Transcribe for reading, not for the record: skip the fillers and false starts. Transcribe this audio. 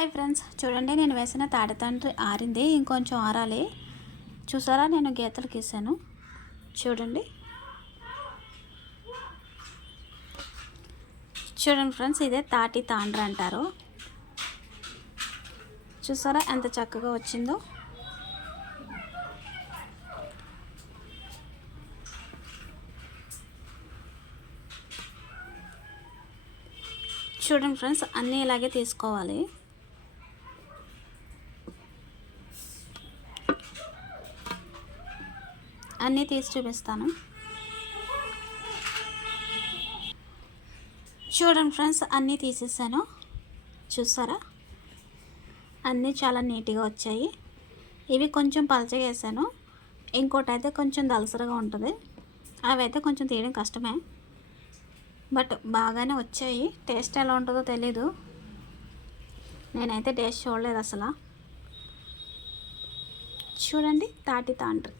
Hi friends, చూడండి నేను వేసిన తాడితండ్రి ఆరింది, ఇంకొంచెం ఆరాలి. చూసారా, నేను గీతలు గీసాను చూడండి. చూడండి ఫ్రెండ్స్, ఇదే తాటి తాండ్ర అంటారు. చూసారా ఎంత చక్కగా వచ్చిందో. చూడండి ఫ్రెండ్స్, అన్నీ ఇలాగే తీసుకోవాలి. అన్నీ తీసి చూపిస్తాను. చూడండి ఫ్రెండ్స్, అన్నీ తీసేసాను. చూసారా, అన్నీ చాలా నీట్గా వచ్చాయి. ఇవి కొంచెం పలచగా వేసాను, ఇంకోటి అయితే కొంచెం దలసరగా ఉంటుంది. అవి అయితే కొంచెం తీయడం కష్టమే, బట్ బాగానే వచ్చాయి. టేస్ట్ ఎలా ఉంటుందో తెలీదు, నేనైతే టేస్ట్ చూడలేదు అసలు. చూడండి, తాటి తాండ్రి.